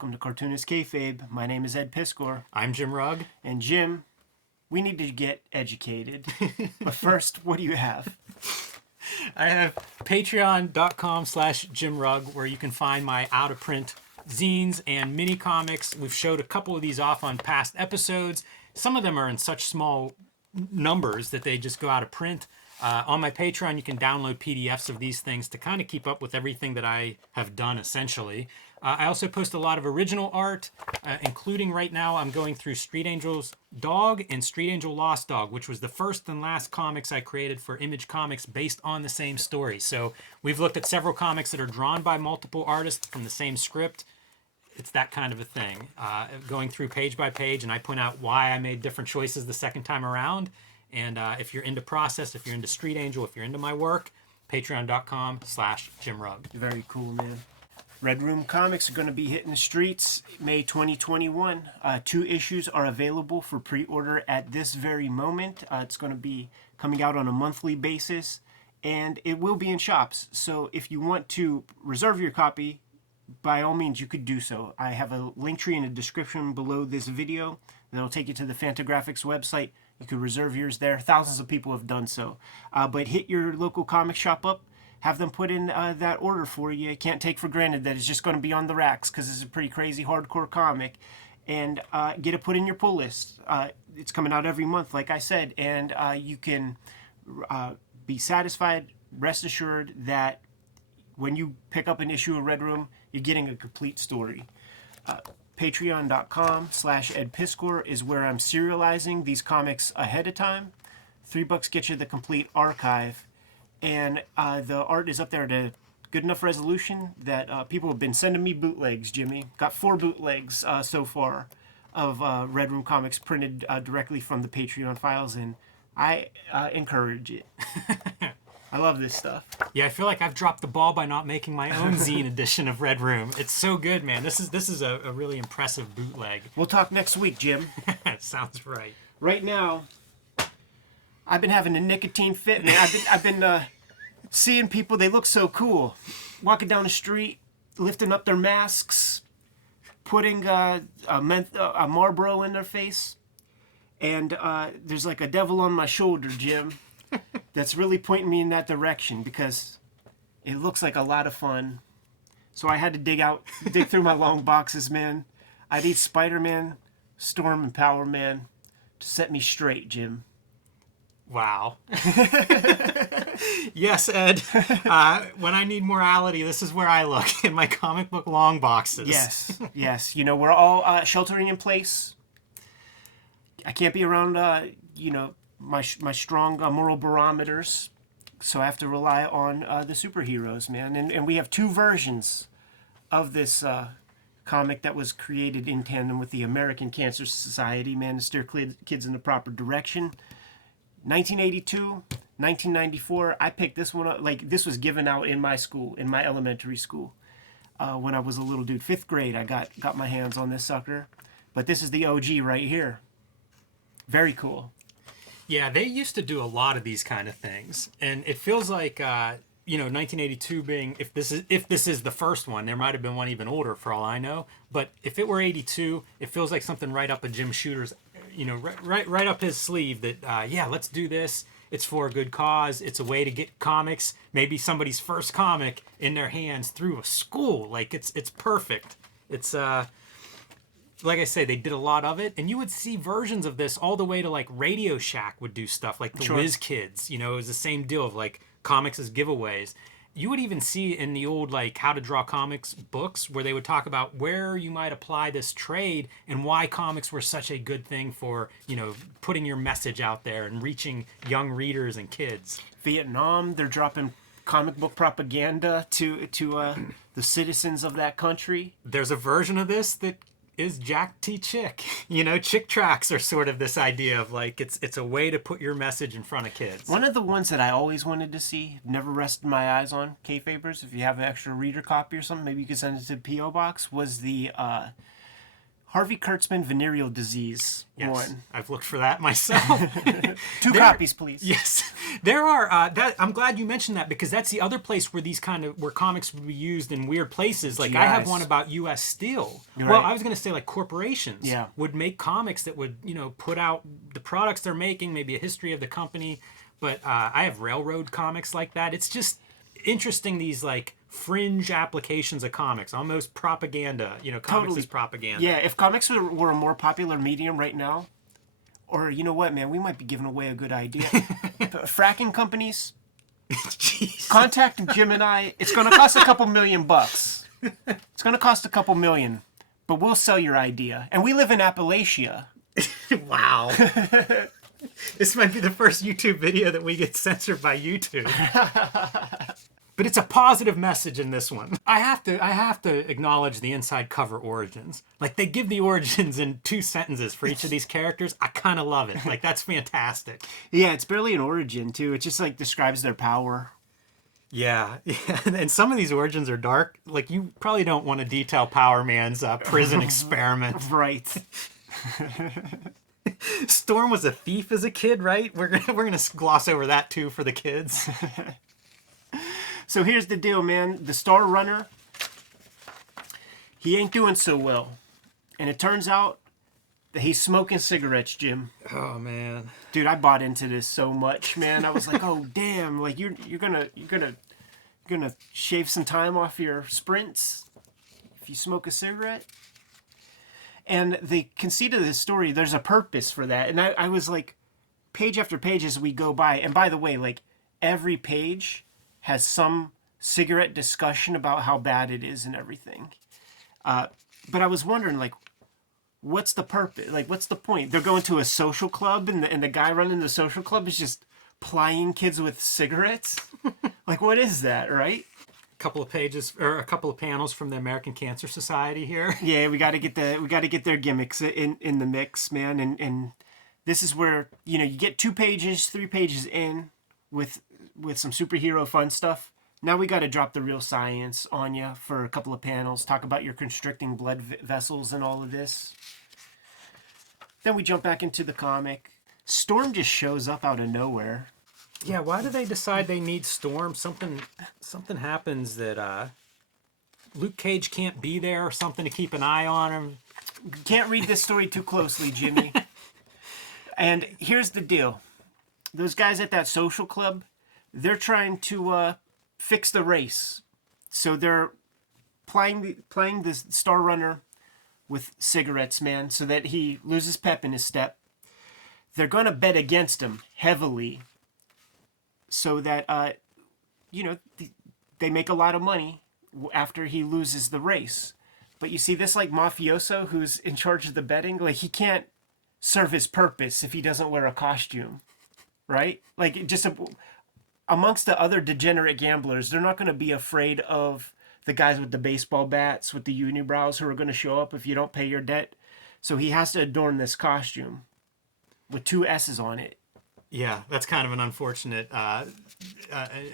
welcome to Cartoonist Kayfabe. My name is Ed Piskor. I'm Jim Rugg. And Jim, we need to get educated. But first, what do you have? I have patreon.com/Jim Rugg, where you can find my out-of-print zines and mini comics. We've showed a couple of these off on past episodes. Some of them are in such small numbers that they just go out of print. On my Patreon, you can download PDFs of these things to kind of keep up with everything that I have done, essentially. I also post a lot of original art, including right now I'm going through Street Angel's Dog and Street Angel Lost Dog, which was the first and last comics I created for Image Comics based on the same story. So we've looked at several comics that are drawn by multiple artists from the same script. It's that kind of a thing. Going through page by page, and I point out why I made different choices the second time around. And if you're into Process, if you're into Street Angel, if you're into my work, patreon.com/Jim Rugg. Very cool, man. Red Room Comics are going to be hitting the streets May 2021. 2 issues are available for pre-order at this very moment. It's going to be coming out on a monthly basis, and it will be in shops. So if you want to reserve your copy, by all means, you could do so. I have a link tree in the description below this video that'll take you to the Fantagraphics website. You could reserve yours there. Thousands of people have done so. But hit your local comic shop up. Have them put in that order for you. Can't take for granted that it's just going to be on the racks because it's a pretty crazy hardcore comic. And get it put in your pull list. It's coming out every month, like I said. And you can be satisfied, rest assured that when you pick up an issue of Red Room, you're getting a complete story. Patreon.com/Ed Piskor is where I'm serializing these comics ahead of time. $3 gets you the complete archive. And the art is up there at a good enough resolution that people have been sending me bootlegs, Jimmy. Got 4 bootlegs so far of Red Room comics printed directly from the Patreon files, and I encourage it. I love this stuff. Yeah, I feel like I've dropped the ball by not making my own zine edition of Red Room. It's so good, man. This is a really impressive bootleg. We'll talk next week, Jim. Sounds right. Right now, I've been having a nicotine fit, man. I've been seeing people. They look so cool, walking down the street, lifting up their masks, putting a Marlboro in their face, and there's like a devil on my shoulder, Jim. That's really pointing me in that direction because it looks like a lot of fun. So I had to dig through my long boxes, man. I need Spider-Man, Storm, and Power Man to set me straight, Jim. Wow. Yes, Ed. When I need morality, this is where I look, in my comic book long boxes. Yes. You know, we're all sheltering in place. I can't be around, my strong moral barometers, so I have to rely on the superheroes, man. And we have 2 versions of this comic that was created in tandem with the American Cancer Society, man, to steer kids in the proper direction. 1982, 1994, I picked this one up. Like, this was given out in my school, in my elementary school, when I was a little dude. 5th grade, I got my hands on this sucker. But this is the OG right here. Very cool. Yeah, they used to do a lot of these kind of things, and it feels like 1982 being, if this is the first one, there might have been one even older for all I know. But if it were 82, it feels like something right up a Jim Shooter's, right up his sleeve. That let's do this. It's for a good cause. It's a way to get comics, maybe somebody's first comic, in their hands through a school. Like it's perfect. It's like I say, they did a lot of it, and you would see versions of this all the way to like Radio Shack would do stuff like the Whiz Kids. It was the same deal of like comics as giveaways. You would even see in the old like How to Draw Comics books where they would talk about where you might apply this trade and why comics were such a good thing for putting your message out there and reaching young readers and kids. Vietnam, they're dropping comic book propaganda to the citizens of that country. There's a version of this that is Jack T. Chick. Chick tracks are sort of this idea of like it's a way to put your message in front of kids. One of the ones that I always wanted to see, never rested my eyes on, Kayfabers, if you have an extra reader copy or something, maybe you could send it to the P.O. Box, was the Harvey Kurtzman venereal disease one. I've looked for that myself. 2 copies, please. Yes. There are that. I'm glad you mentioned that because that's the other place where where comics would be used in weird places. Like I have one about U.S. Steel. You're well, right. I was going to say like corporations Yeah. would make comics that would put out the products they're making, maybe a history of the company. But I have railroad comics like that. It's just interesting, these like fringe applications of comics, almost propaganda. Comics Totally. is propaganda. Yeah, if comics were a more popular medium right now, or you know what, man, we might be giving away a good idea. Fracking companies, Jeez. contact Jim and I. It's going to cost a couple $1,000,000. It's going to cost a couple million, but we'll sell your idea. And we live in Appalachia. Wow. This might be the first YouTube video that we get censored by YouTube. But it's a positive message in this one. I have to acknowledge the inside cover origins. Like they give the origins in 2 sentences for each of these characters. I kind of love it. Like that's fantastic. Yeah, it's barely an origin too. It just like describes their power. Yeah. And some of these origins are dark. Like you probably don't want to detail Power Man's prison experiment. Right. Storm was a thief as a kid, right? We're gonna gloss over that too for the kids. So here's the deal, man. The Star Runner, he ain't doing so well. And it turns out that he's smoking cigarettes, Jim. Oh man. Dude, I bought into this so much, man. I was like, oh damn, like you're gonna shave some time off your sprints if you smoke a cigarette? And the conceit of this story, there's a purpose for that. And I was like, page after page as we go by, and by the way, like every page has some cigarette discussion about how bad it is and everything. But I was wondering, like, what's the purpose? Like, what's the point? They're going to a social club, and the guy running the social club is just plying kids with cigarettes? Like, what is that, right? Couple of pages or a couple of panels from the American Cancer Society here. Yeah, we got to get their gimmicks in the mix, man. And this is where you get 2 pages, 3 pages in with some superhero fun stuff. Now we got to drop the real science on you for a couple of panels. Talk about your constricting blood vessels and all of this. Then we jump back into the comic. Storm just shows up out of nowhere. Yeah, why do they decide they need Storm? Something happens that Luke Cage can't be there or something to keep an eye on him. Can't read this story too closely, Jimmy. And here's the deal. Those guys at that social club, they're trying to fix the race. So they're playing the Star Runner with cigarettes, man, so that he loses pep in his step. They're going to bet against him heavily so that, they make a lot of money after he loses the race. But you see, this like mafioso who's in charge of the betting, like he can't serve his purpose if he doesn't wear a costume, right? Like just amongst the other degenerate gamblers, they're not going to be afraid of the guys with the baseball bats, with the unibrows who are going to show up if you don't pay your debt. So he has to adorn this costume with 2 S's on it. Yeah, that's kind of an unfortunate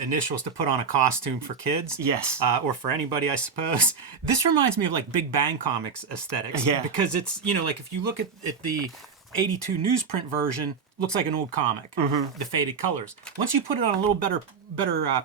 initials to put on a costume for kids. Yes. Or for anybody, I suppose. This reminds me of like Big Bang Comics aesthetics. Yeah. Because it's, like if you look at the 82 newsprint version, looks like an old comic. Mm-hmm. The faded colors. Once you put it on a little better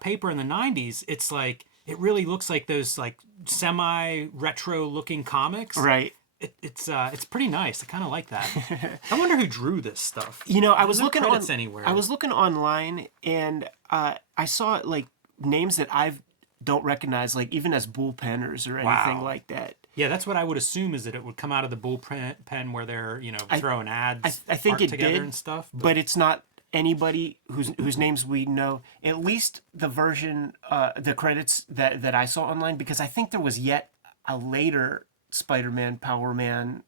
paper in the 90s, it's like, it really looks like those like semi-retro looking comics. Right. It's pretty nice. I kind of like that. I wonder who drew this stuff. I was looking anywhere. I was looking online, and I saw like names that I don't recognize, like even as bullpenners or anything like that. Yeah, that's what I would assume, is that it would come out of the bullpen where they're throwing ads. I think it together did, and stuff. but it's not anybody whose names we know. At least the version, the credits that I saw online, because I think there was yet a later Spider-Man, Power Man.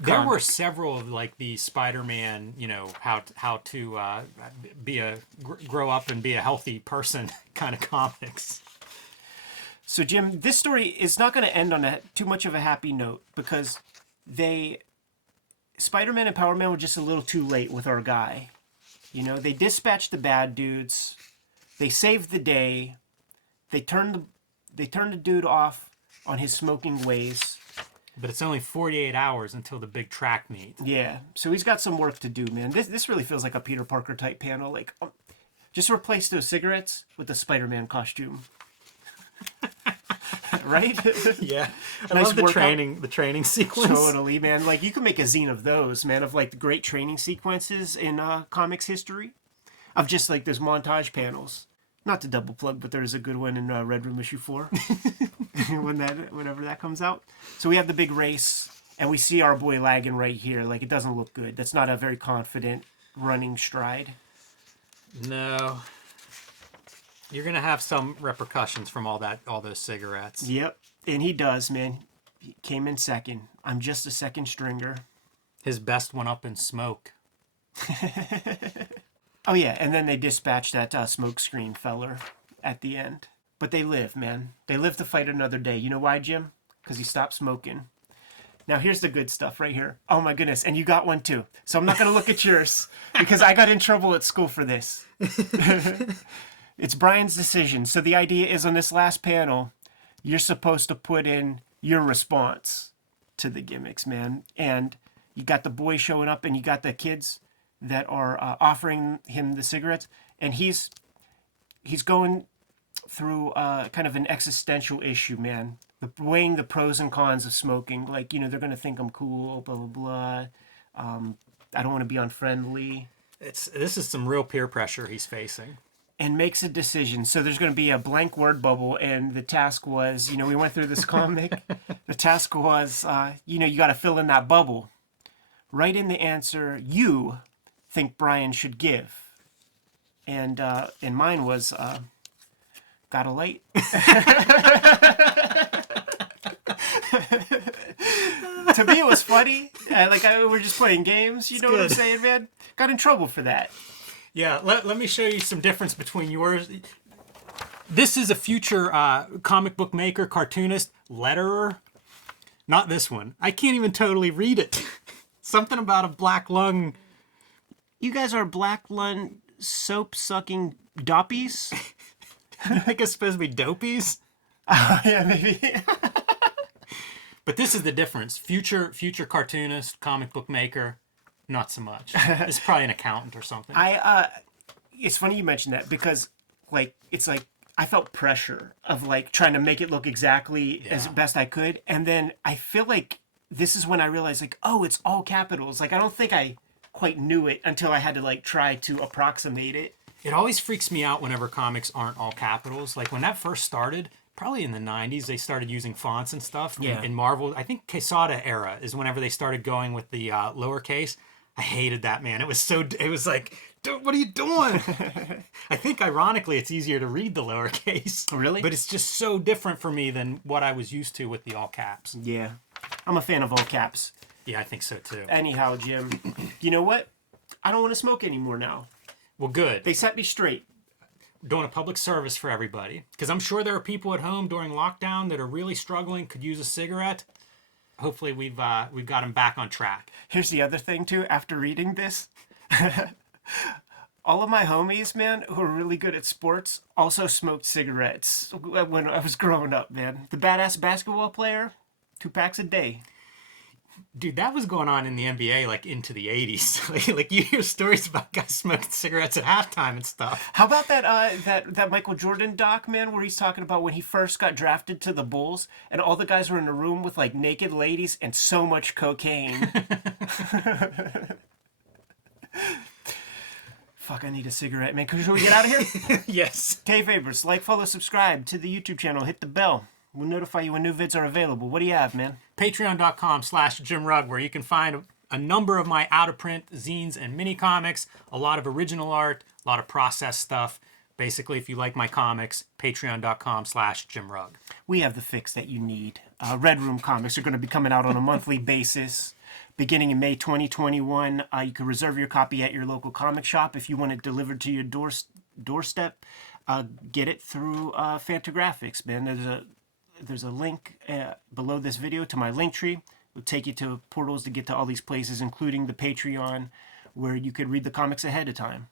There were several of like the Spider-Man, how to grow up and be a healthy person kind of comics. So Jim, this story is not going to end on too much of a happy note, because Spider-Man and Power Man were just a little too late with our guy. They dispatched the bad dudes. They saved the day. They turned the dude off on his smoking ways. But it's only 48 hours until the big track meet. Yeah, so he's got some work to do, man. This really feels like a Peter Parker type panel. Like, Just replace those cigarettes with the Spider-Man costume. Right? Yeah. I Nice love the workout. training sequence. Totally, man. Like, you can make a zine of those, man, of like the great training sequences in comics history, of just like those montage panels. Not to double plug, but there's a good one in Red Room issue 4 whenever that comes out. So we have the big race, and we see our boy lagging right here. Like, it doesn't look good. That's not a very confident running stride. No. You're gonna have some repercussions from all those cigarettes. Yep, and he does, man. He came in second. I'm just a second stringer. His best went up in smoke. Oh yeah, and then they dispatch that smoke screen feller at the end. But they live, man. They live to fight another day. You know why, Jim? Because he stopped smoking. Now here's the good stuff right here. Oh my goodness, and you got one too. So I'm not gonna look at yours because I got in trouble at school for this. It's Brian's decision. So the idea is on this last panel, you're supposed to put in your response to the gimmicks, man. And you got the boy showing up and you got the kids that are offering him the cigarettes. And he's going through kind of an existential issue, man. Weighing the pros and cons of smoking. Like, you know, they're going to think I'm cool, blah, blah, blah. I don't want to be unfriendly. This is some real peer pressure he's facing. And makes a decision. So there's going to be a blank word bubble, and the task was, you know, we went through this comic. The task was, you know, you got to fill in that bubble. Write in the answer you think Brian should give. And mine was, got a light. To me, it was funny. We're just playing games. You know what I'm saying, man? Got in trouble for that. Yeah, let me show you some difference between yours. This is a future comic book maker, cartoonist, letterer. Not this one. I can't even totally read it. Something about a black lung. You guys are black lung soap-sucking doppies? I guess it's supposed to be dopies. Oh, yeah, maybe. But this is the difference. Future cartoonist, comic book maker. Not so much. It's probably an accountant or something. It's funny you mentioned that because, like, it's like I felt pressure of like trying to make it look exactly as best I could, and then I feel like this is when I realized, like, oh, it's all capitals. Like, I don't think I quite knew it until I had to like try to approximate it. It always freaks me out whenever comics aren't all capitals. Like when that first started, probably in the 90s, they started using fonts and stuff. Yeah. In Marvel, I think Quesada era is whenever they started going with the lowercase. I hated that, man. It was like, dude, what are you doing? I think ironically it's easier to read the lowercase. Really? But it's just so different for me than what I was used to with the all caps. Yeah. I'm a fan of all caps. Yeah, I think so too. Anyhow, Jim, you know what? I don't want to smoke anymore now. Well, good. They set me straight. Doing a public service for everybody. Because I'm sure there are people at home during lockdown that are really struggling, could use a cigarette. Hopefully we've got them back on track. Here's the other thing, too, after reading this. All of my homies, man, who are really good at sports, also smoked cigarettes when I was growing up, man. The badass basketball player, 2 packs a day. Dude, that was going on in the NBA like into the 80s. like you hear stories about guys smoking cigarettes at halftime and stuff. How about that Michael Jordan doc, man, where he's talking about when he first got drafted to the Bulls and all the guys were in a room with like naked ladies and so much cocaine. Fuck, I need a cigarette, man. Should we get out of here? Yes. Kayfabers, like, follow, subscribe to the YouTube channel. Hit the bell. We'll notify you when new vids are available. What do you have, man? Patreon.com/JimRugg, where you can find a number of my out-of-print zines and mini comics, a lot of original art, a lot of process stuff. Basically, if you like my comics, patreon.com/JimRugg. We have the fix that you need. Red Room comics are going to be coming out on a monthly basis. Beginning in May 2021, you can reserve your copy at your local comic shop. If you want it delivered to your doorstep, get it through Fantagraphics, man. There's a link below this video to my link tree. It'll take you to portals to get to all these places, including the Patreon, where you could read the comics ahead of time.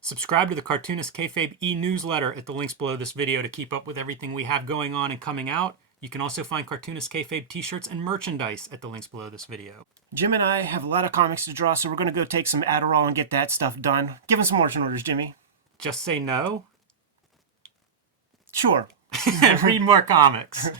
Subscribe to the Cartoonist Kayfabe e-newsletter at the links below this video to keep up with everything we have going on and coming out. You can also find Cartoonist Kayfabe t-shirts and merchandise at the links below this video. Jim and I have a lot of comics to draw, so we're going to go take some Adderall and get that stuff done. Give us some marching orders, Jimmy. just say no. Sure. Read more comics.